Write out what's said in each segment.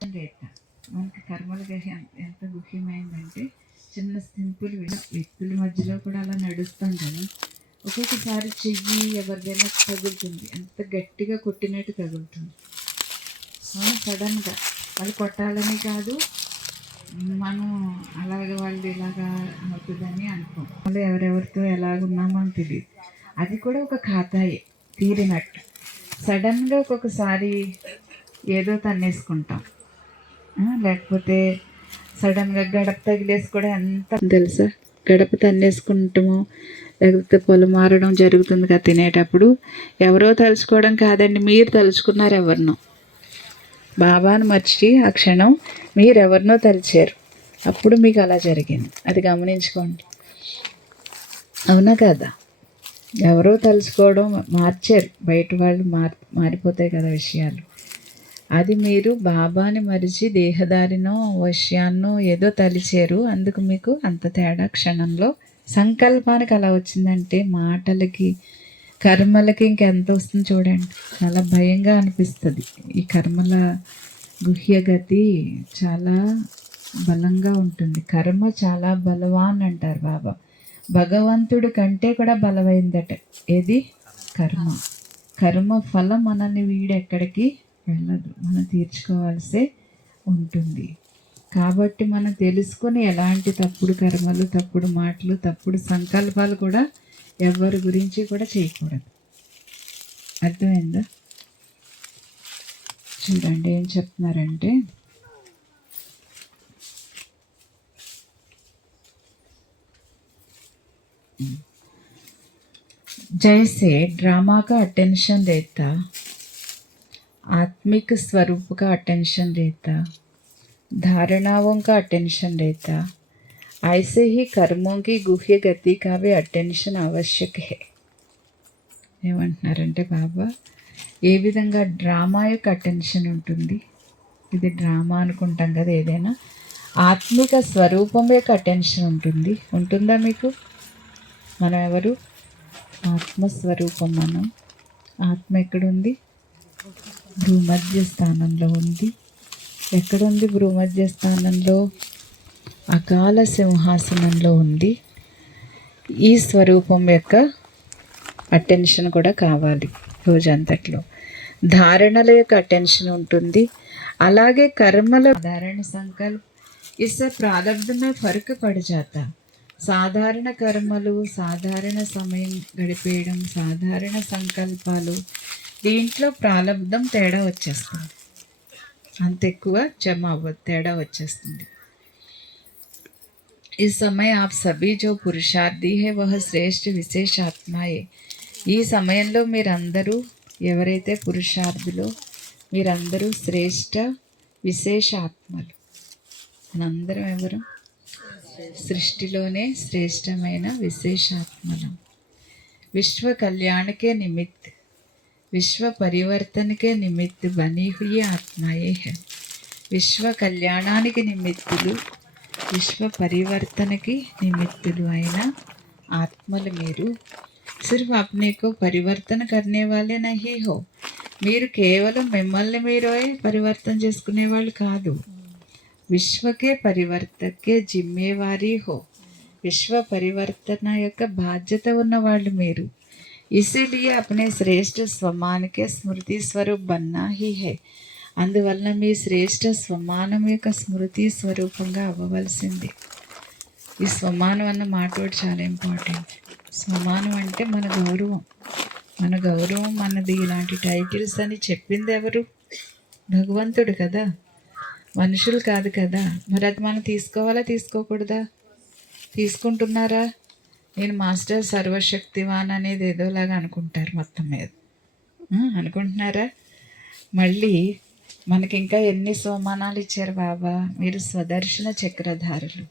రేత మనకి కర్మల గ్రహం ఎంత ముఖ్యమైందంటే చిన్న సింపుల్ వ్యక్తుల మధ్యలో కూడా అలా నడుస్తాం కదా. ఒక్కొక్కసారి చెయ్యి ఎవరిదైనా తగులుతుంది. ఎంత గట్టిగా కొట్టినట్టు తగులుతుంది. మనం సడన్గా. వాళ్ళు కొట్టాలని కాదు మనం అలాగ వాళ్ళు ఇలాగా అవుతుందని అనుకోం. వాళ్ళు ఎవరెవరితో ఎలాగున్నామో అని తెలియదు. అది కూడా ఒక ఖాతాయే తీరినట్టు. సడన్గా ఒక్కొక్కసారి ఏదో తన్నేసుకుంటాం. లేకపోతే సడన్గా గడప తగిలేసి కూడా ఎంత తెలుసా? గడప తన్నేసుకుంటాము లేకపోతే పొలం మారడం జరుగుతుంది కదా తినేటప్పుడు. ఎవరో తలుచుకోవడం కాదండి మీరు తలుచుకున్నారు ఎవరినో. బాబాను మర్చి ఆ క్షణం మీరెవరినో తలిచారు అప్పుడు మీకు అలా జరిగింది. అది గమనించుకోండి. అవునా కదా? ఎవరో తలుచుకోవడం మార్చారు. బయట వాళ్ళు మార్ మారిపోతాయి కదా విషయాలు. అది మీరు బాబాని మరిచి దేహదారినో వశ్యాన్నో ఏదో తలిచారు. అందుకు మీకు అంత తేడా క్షణంలో. సంకల్పానికి అలా వచ్చిందంటే మాటలకి కర్మలకి ఇంకెంత వస్తుంది చూడండి. చాలా భయంగా అనిపిస్తుంది. ఈ కర్మల గుహ్యగతి చాలా బలంగా ఉంటుంది. కర్మ చాలా బలవాన్ అంటారు బాబా. భగవంతుడి కంటే కూడా బలమైందట. ఏది? కర్మ. కర్మ ఫలం మనల్ని వీడెక్కడికి వెళ్ళదు మనం తీర్చుకోవాల్సే ఉంటుంది కాబట్టి మనం తెలుసుకొని ఎలాంటి తప్పుడు కర్మలు తప్పుడు మాటలు తప్పుడు సంకల్పాలు కూడా ఎవరి గురించి కూడా చేయకూడదు అర్థమైందా చూడండి ఏం చెప్తున్నారంటే जैसे ड्रामा का अटेंशन रहता आत्मिक स्वरूप का अटेंशन रहता धारणाओं का अटेंशन रहता ऐसे ही कर्मों की गुह्य गति का भी अटेंशन आवश्यक है ఏమంటున్నారంటే బాబా ఏ విధంగా డ్రామా యొక్క అటెన్షన్ ఉంటుంది ఇది డ్రామా అనుకుంటాం కదా ఏదైనా ఆత్మిక స్వరూపం యొక్క అటెన్షన్ ఉంటుంది ఉంటుందా మీకు మనం ఎవరు ఆత్మస్వరూపం మనం ఆత్మ ఎక్కడుంది భూమధ్య స్థానంలో ఉంది. ఎక్కడుంది భూమధ్య స్థానంలో అకాల సింహాసనంలో ఉంది. ఈ స్వరూపం యొక్క అటెన్షన్ కూడా కావాలి రోజంతట్లో. ధారణల యొక్క అటెన్షన్ ఉంటుంది. అలాగే కర్మల ధారణ సంకల్ప ఇసే ప్రారంభమే ఫరక్ పడి సాధారణ కర్మలు సాధారణ సమయం గడిపేయడం సాధారణ సంకల్పాలు దీంట్లో ప్రారంధం తేడా వచ్చేస్తుంది అంత ఎక్కువ జమ అవ్వదు తేడా వచ్చేస్తుంది इस समय आप सभी जो पुरुषार्थी है वह శ్రేష్ఠ విశేష ఆత్మాయే ఈ సమయంలో మీరందరూ ఎవరైతే పురుషార్థులో మీరందరూ శ్రేష్ఠ విశేష ఆత్మలు మనందరం ఎవరు సృష్టిలోనే శ్రేష్టమైన విశేషాత్మలం विश्व कल्याण के निमित्त विश्व परिवर्तन के निमित्त बनी हुई आत्माएं हैं విశ్వ కళ్యాణానికి నిమిత్తులు విశ్వ పరివర్తనకి నిమిత్తులు అయిన ఆత్మలు మీరు సిర్ఫ్ అప్నే కో పరివర్తన కర్నే వాళ్ళే నహీ హో మీరు కేవలం మిమ్మల్ని మీరు పరివర్తన చేసుకునే వాళ్ళు కాదు విశ్వకే పరివర్తకే జిమ్మేవారీ హో విశ్వ పరివర్తన యొక్క బాధ్యత ఉన్న వాళ్ళు మీరు ఇసిలియే అప్నే శ్రేష్ఠ స్వమానికే స్మృతి స్వరూప్ బన్నా హీ హై. అందువలన మీ శ్రేష్ఠ స్వమానం యొక్క స్మృతి స్వరూపంగా అవ్వవలసింది. ఈ స్వమానం అన్న మాట కూడా చాలా ఇంపార్టెంట్ స్వమానం అంటే మన గౌరవం. మన గౌరవం మనది ఇలాంటి టైటిల్స్ అని చెప్పింది ఎవరు? భగవంతుడు కదా. మనుషులు కాదు కదా. మరి అది మనం తీసుకోవాలా తీసుకోకూడదా? తీసుకుంటున్నారా? నేను మాస్టర్ సర్వశక్తివాన్ అనేది ఏదోలాగా అనుకుంటారు మొత్తం మీద. అనుకుంటున్నారా? మళ్ళీ మనకి ఇంకా ఎన్ని సోమానాలు ఇచ్చారు బాబా? మీరు స్వదర్శన చక్రధారులు.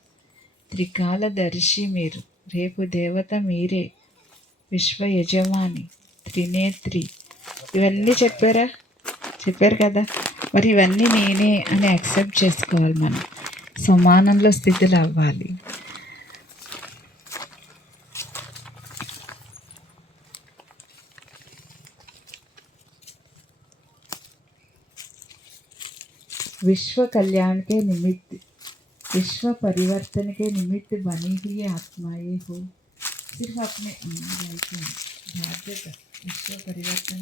త్రికాల దర్శి మీరు. రేపు దేవత మీరే. విశ్వ యజమాని. త్రినేత్రి. ఇవన్నీ చెప్పారా? చెప్పారు కదా. మరి ఇవన్నీ నేనే అని యాక్సెప్ట్ చేసుకోవాలి మనం. సమానంలో స్థితులు అవ్వాలి विश्व कल्याण के निमित्त विश्व परिवर्तन के निमित्त बनी हुई आत्माएँ हो। सिर्फ़ अपने बाध्यता विश्व परिवर्तन